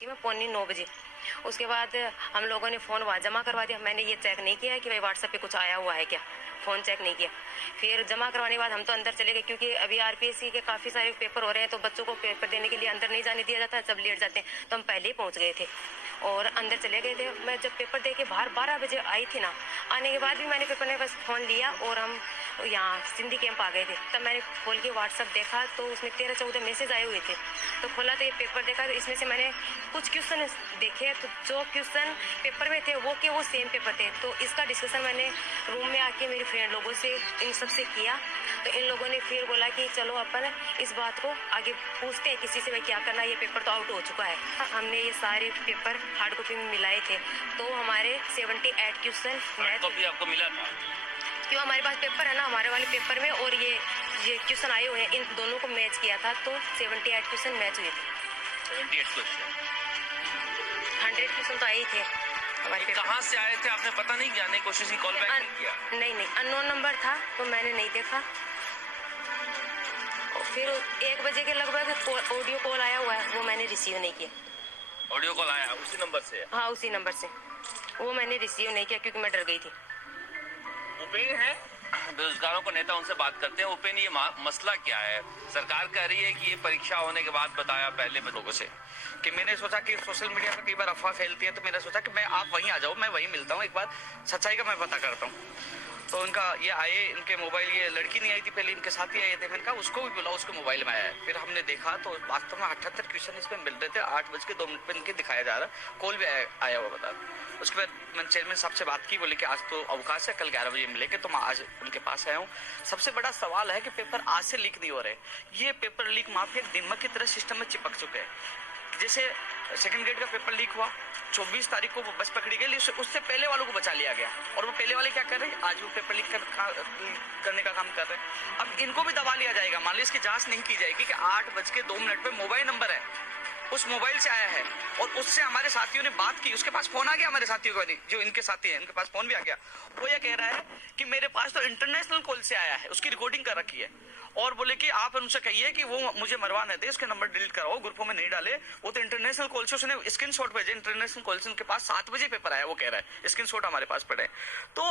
मैं 8:45 उसके बाद हम लोगों ने फ़ोन वहाँ जमा करवा दिया। मैंने ये चेक नहीं किया कि भाई व्हाट्सएप पे कुछ आया हुआ है क्या, फ़ोन चेक नहीं किया। फिर जमा करवाने के बाद हम तो अंदर चले गए, क्योंकि अभी आरपीएससी के काफ़ी सारे पेपर हो रहे हैं, तो बच्चों को पेपर देने के लिए अंदर नहीं जाने दिया जाता, सब लेट जाते हैं। तो हम पहले ही पहुँच गए थे और अंदर चले गए थे। मैं जब पेपर दे के बाहर 12 बजे आई थी ना, आने के बाद भी मैंने पेपर में बस फ़ोन लिया और हम यहाँ सिंधी कैंप आ गए थे। तब मैंने खोल के व्हाट्सएप देखा तो उसमें 13-14 मैसेज आए हुए थे। तो खोला तो ये पेपर देखा, तो इसमें से मैंने कुछ क्वेश्चन देखे, तो जो क्वेश्चन पेपर में थे वो सेम पेपर थे। तो इसका डिस्कशन मैंने रूम में आके मेरे फ्रेंड लोगों से इन सब से किया। तो इन लोगों ने फिर बोला कि चलो अपन इस बात को आगे पूछते हैं किसी से, भाई क्या करना, ये पेपर तो आउट हो चुका है। हमने ये सारे पेपर हार्ड कॉपी में मिलाए थे, तो हमारे 78 क्वेश्चन मैथ कॉपी आपको मिला था, क्यों हमारे पास पेपर है ना, हमारे वाले पेपर में और ये क्वेश्चन आए हुए हैं, इन दोनों को मैच किया था तो 78 क्वेश्चन मैच हुए थे। 78 क्वेश्चन, 100 क्वेश्चन तो आए थे हमारे पेपर। कहाँ से आए थे आपने पता नहीं, जाने की कोशिश की, कॉल बैक नहीं किया? नहीं, अननोन नंबर था तो मैंने नहीं देखा। और फिर 1 बजे के लगभग ऑडियो कॉल आया हुआ है, वो मैंने रिसीव नहीं किया। ऑडियो कॉल आया उसी नंबर से? हाँ, उसी नंबर से, वो मैंने रिसीव नहीं किया क्योंकि मैं डर गई थी। उपेन है, बेरोजगारों को नेता, उनसे बात करते हैं। उपेन, ये मसला क्या है? सरकार कह रही है कि ये परीक्षा होने के बाद बताया पहले लोगों से, कि मैंने सोचा कि सोशल मीडिया पर कई बार अफवाह फैलती है, तो मैंने सोचा कि आप वहीं आ जाओ, मैं वहीं मिलता हूँ, एक बार सच्चाई का मैं पता करता हूँ। तो उनका ये आए, इनके मोबाइल, ये लड़की नहीं आई थी पहले, इनके साथ ही आए थे। मैंने कहा उसको भी बुलाओ, उसके मोबाइल में आया है। फिर हमने देखा तो वास्तव में 78 क्वेश्चन इसमें मिल रहे थे। 8:02 पे इनके दिखाया जा रहा, कॉल भी आया हुआ बता। उसके बाद मैंने चेयरमैन साहब से बात की, बोले कि आज तो अवकाश है, कल 11 बजे मिलेंगे, तो मैं आज उनके पास आया हूँ। सबसे बड़ा सवाल है कि पेपर आज से लीक नहीं हो रहे, ये पेपर लीक माफिया दिमाग की तरह सिस्टम में चिपक चुके हैं। जैसे सेकंड ग्रेड का पेपर लीक हुआ, 24 तारीख को वो बस पकड़ी गई, उससे पहले वालों को बचा लिया गया, और वो पहले वाले क्या कर रहे हैं, आज वो पेपर लीक करने का काम कर रहे हैं। अब इनको भी दबा लिया जाएगा। मान ली इसकी जांच नहीं की जाएगी कि 8:02 पे मोबाइल नंबर है, उस मोबाइल से आया है, और उससे हमारे साथियों ने बात की, उसके पास फोन आ गया, हमारे साथियों का जो इनके साथी हैं उनके पास फोन भी आ गया। वो ये कह रहा है कि मेरे पास तो इंटरनेशनल कॉल से आया है, उसकी रिकॉर्डिंग कर रखी है, और बोले कि आप उनसे कहिए कि वो मुझे मरवा न दे, उसके नंबर डिलीट कराओ, ग्रुपों में नहीं डाले। वो तो इंटरनेशनल कॉल से उसने स्क्रीनशॉट भेजे, इंटरनेशनल कॉल से उनके पास 7 बजे पेपर आया, वो कह रहा है, स्क्रीनशॉट हमारे पास पड़े। तो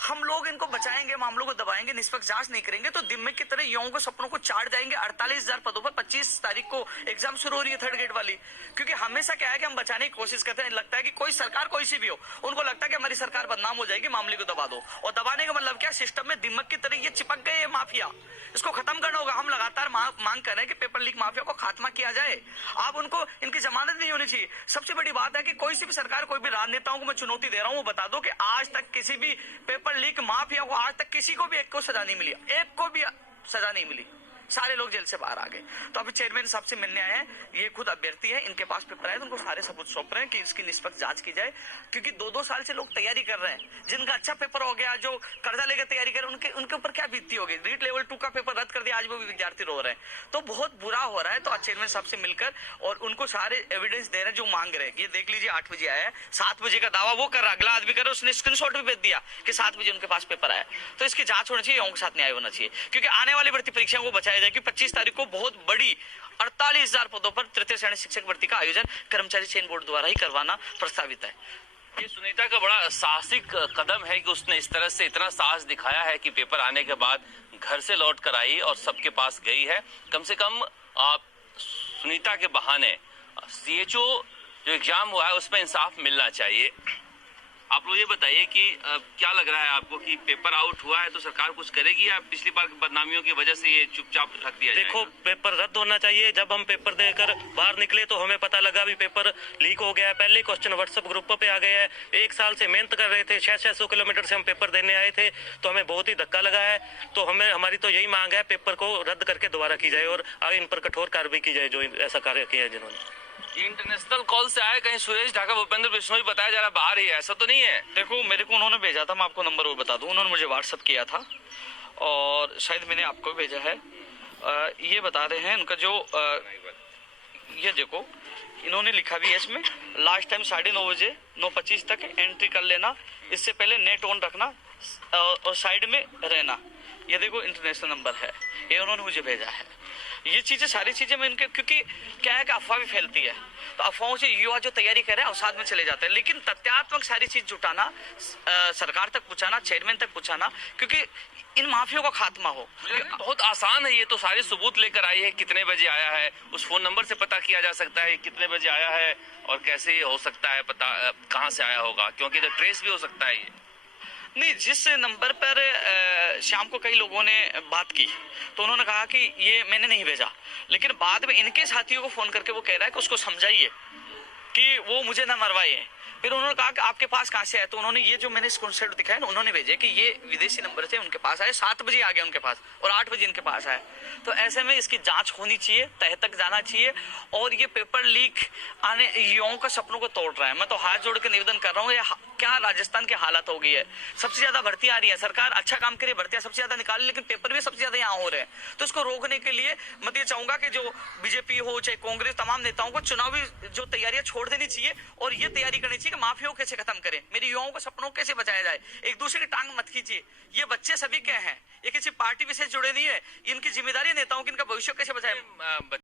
हम लोग इनको बचाएंगे, मामलों को दबाएंगे, निष्पक्ष जांच नहीं करेंगे तो दिम्मे की तरह युवाओं को सपनों को चाट जाएंगे। 48,000 पदों पर 25 तारीख को एग्जाम शुरू हो रही है, थर्ड ग्रेड वाली। क्योंकि हमेशा क्या है कि हम बचाने की कोशिश करते हैं, लगता है कि कोई सरकार कोई सी भी हो, उनको लगता है कि हमारी सरकार बदनाम हो जाएगी, मामले को दबा दो। और दबाने का मतलब क्या, सिस्टम में दिमाग की तरह ये चिपक गए ये माफिया, इसको खत्म करना होगा। हम लगातार मांग कर रहे हैं कि पेपर लीक माफिया को खात्मा किया जाए। आप उनको, इनकी जमानत नहीं होनी चाहिए। सबसे बड़ी बात है कि कोई सी भी सरकार, कोई भी राजनेताओं को मैं चुनौती दे रहा हूं, वो बता दो कि आज तक किसी भी पेपर लीक माफिया को, आज तक किसी को भी एक को सजा नहीं मिली, एक को भी सजा नहीं मिली, सारे लोग जेल से बाहर आ गए। तो अभी चेयरमैन साहब से मिलने आए हैं, ये खुद अभ्यर्थी है, इनके पास पेपर आए तो उनको सारे सबूत सौंप रहे हैं कि इसकी निष्पक्ष जांच की जाए। क्योंकि 2-2 साल से लोग तैयारी कर रहे हैं, जिनका अच्छा पेपर हो गया, जो कर्जा लेकर तैयारी कर रहे हैं, उनके ऊपर क्या बीतती होगी। रीट लेवल 2 का पेपर रद्द कर दिया, आज वो भी विद्यार्थी रो रहे हैं, तो बहुत बुरा हो रहा है। तो आज चेयरमैन साहब से मिलकर और उनको सारे एविडेंस दे रहे हैं जो मांग रहे हैं। ये देख लीजिए, 8 बजे आया है, 7 बजे का दावा वो कर रहा, अगला आदमी कर रहा, उसने स्क्रीनशॉट भी भेज दिया कि 7 बजे उनके पास पेपर आया। तो इसकी जांच होनी चाहिए, उनके साथ न्याय होना चाहिए, क्योंकि आने वाली भर्ती परीक्षाओं को बचाया जाए। 25 तारीख को बहुत बड़ी 48,000 पदों पर तृतीय श्रेणी शिक्षक भर्ती का आयोजन कर्मचारी चयन बोर्ड द्वारा ही करवाना प्रस्तावित है। ये सुनीता का बड़ा साहसिक कदम है कि उसने इस तरह से इतना साहस दिखाया है कि पेपर आने के बाद घर से लौट कर आई और सबके पास गई है। कम से कम सुनीता के बहाने सीएचओ जो एग्जाम हुआ है उसमें इंसाफ मिलना चाहिए। आप लोग ये बताइए कि क्या लग रहा है आपको कि पेपर आउट हुआ है तो सरकार कुछ करेगी, या पिछली बार की बदनामियों की वजह से ये चुपचाप रख दिया जाएगा? देखो, पेपर रद्द होना चाहिए। जब हम पेपर देकर बाहर निकले तो हमें पता लगा भी पेपर लीक हो गया है। पहले क्वेश्चन व्हाट्सएप ग्रुपों पे आ गए हैं। 1 साल से मेहनत कर रहे थे, 600 किलोमीटर से हम पेपर देने आए थे, तो हमें बहुत ही धक्का लगा है। तो हमारी तो यही मांग है, पेपर को रद्द करके दोबारा की जाए और आगे इन पर कठोर कार्रवाई की जाए जो ऐसा कार्य किया है जिन्होंने। इंटरनेशनल कॉल से आए, कहीं सुरेश ढाका भूपेंद्र बिश्नोई बताया जा रहा बाहर ही है, ऐसा तो नहीं है? देखो, मेरे को उन्होंने भेजा था, मैं आपको नंबर वो बता दूं, उन्होंने मुझे व्हाट्सएप किया था और शायद मैंने आपको भेजा है। ये बता रहे हैं उनका जो ये देखो, इन्होंने लिखा भी है इसमें, लास्ट टाइम 9:30 बजे 9:25 तक एंट्री कर लेना, इससे पहले नेट ऑन रखना और साइड में रहना। ये देखो इंटरनेशनल नंबर है, ये उन्होंने मुझे भेजा है। ये चीजें सारी चीजें मैं इनके, क्योंकि क्या है कि अफवाह भी फैलती है, तो अफवाहों से युवा जो तैयारी कर रहे हैं अवसाद में चले जाते हैं। लेकिन तथ्यात्मक सारी चीज जुटाना, सरकार तक पहुंचाना, चेयरमैन तक पहुंचाना, क्योंकि इन माफियों का खात्मा हो। बहुत आसान है, ये तो सारे सबूत लेकर आई है, कितने बजे आया है उस फोन नंबर से पता किया जा सकता है कितने बजे आया है और कैसे हो सकता है पता कहां से आया होगा, क्योंकि तो ट्रेस भी हो सकता है ये। नहीं, जिस नंबर पर शाम को कई लोगों ने बात की तो उन्होंने कहा कि ये मैंने नहीं भेजा, लेकिन बाद में इनके साथियों को फोन करके वो कह रहा है कि उसको समझाइए कि वो मुझे ना मरवाए। फिर उन्होंने कहा कि आपके पास कहां से आया, तो उन्होंने ये जो मैंने स्क्रीनशॉट दिखाया ना, उन्होंने भेजे कि ये विदेशी नंबर से उनके पास आए, 7 बजे आ गया उनके पास और 8 बजे इनके पास आए। तो ऐसे में इसकी जांच होनी चाहिए, तह तक जाना चाहिए। और ये पेपर लीक आने युवाओं का सपनों को तोड़ रहा है। मैं तो हाथ जोड़ के निवेदन कर रहा हूँ, ये क्या राजस्थान की हालत हो गई है। सबसे ज्यादा भर्ती आ रही है, सरकार अच्छा काम करे, भर्तियां सबसे ज्यादा निकाले, लेकिन पेपर भी सबसे ज्यादा यहाँ हो रहे हैं। तो इसको रोकने के लिए मैं ये चाहूंगा कि जो बीजेपी हो चाहे कांग्रेस, तमाम नेताओं को चुनावी जो तैयारियां छोड़ देनी चाहिए और ये तैयारी करनी चाहिए कि माफियाओं कैसे खत्म करें, मेरे युवाओं को सपनों को कैसे बचाया जाए। एक दूसरे की टांग मत खींचिए, ये बच्चे सभी क्या हैं, ये किसी पार्टी विशेष जुड़े नहीं है, इनकी जिम्मेदारी नेताओं की, इनका भविष्य कैसे बचाए।